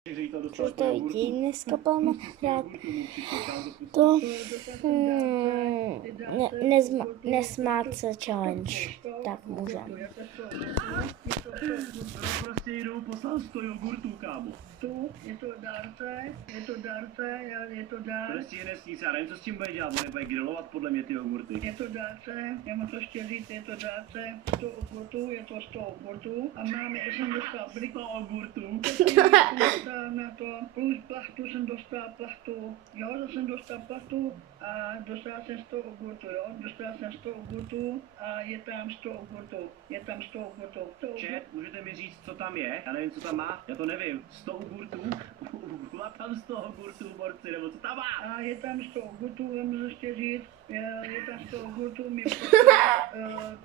Čtvrtý dneska budeme hrát to nesmát se challenge. Tak můžeme. Prostě jdou poslat 100 jogurtů, kámo. Je to dárce, je to dárce. Prostě je nesníc, já nevím, co s tím bude dělat, bude grilovat podle mě ty jogurty. Je to dárce, já mám to chtěl říct, je to dárce, 100 jogurtů, je to 100 jogurtů a máme, já jsem dostal briko jogurtů. Na to, plus plachtu jsem dostal plachtu, jo, to jsem dostal plachtu a dostal jsem 100 jogurtů, jo, dostal jsem 100 jogurtů a je tam 100 jogurtů, Čet, můžete mi říct, co tam je? Já nevím, co tam má, já to nevím. 100 jogurtů? Má tam 100 jogurtů, borci, nebo co tam má? A je tam 100 jogurtů, vám ještě říct, je tam 100 jogurtů, mi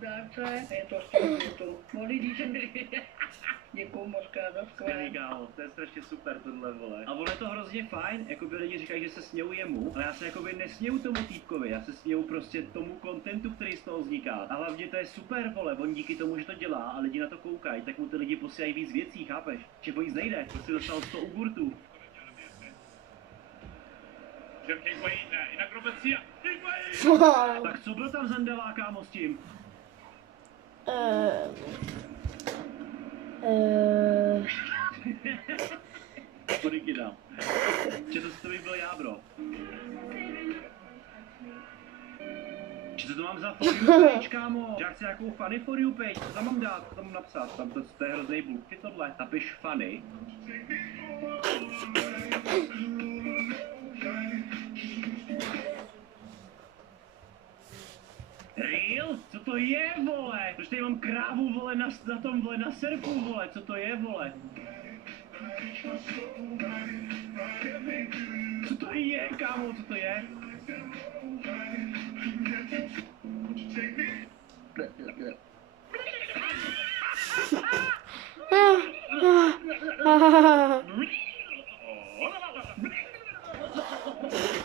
dárce, je to 100 jogurtů. Mohli říct, děkuju moc krát za skvělé. To je strašně super tohle, vole. A ono je to hrozně fajn, jako by lidi říkají, že se smějou jemu, ale já se jakoby nesměju tomu týpkovi, já se směju prostě tomu kontentu, který z toho vzniká. A hlavně to je super, vole, on díky tomu, že to dělá a lidi na to koukají, tak mu ty lidi posílají víc věcí, chápeš? Že po nic nejde, prostě dostal 100 jogurtů. Tak co byl tam Zendelá, kámo, s tím? Kolik dal? Že to by byl já, bro. Že to mám za for you page, kámo? Že já chci nějakou funny for you page, co tam mám dát, co tam mám napsat? Tam to je hrozný bullshit tohle. Napiš funny. Real? Co to je, vole? Proč tady mám krávu, vole, na tom, vole, na surfu, vole? Co to je, vole? Co to je, kámo? Co to je?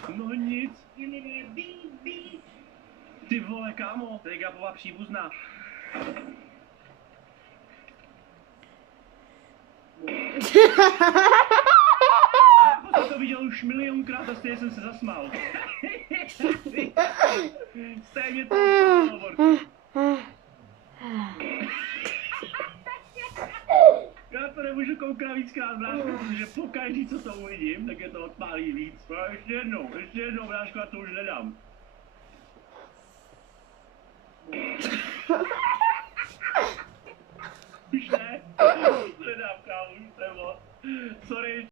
No nic. Ty vole, kámo, tady Gábová příbuzná. Já jsem to viděl už milionkrát a stejně jsem se zasmál. Stejně to bylo. Já to nemůžu koukat víckrát, bráško, protože pokaždý, co to uvidím, tak je to odpálí víc. A ještě jednou, bráško, já to už nedám. Už ne? Nedám, kámo, už nebo. Sorry.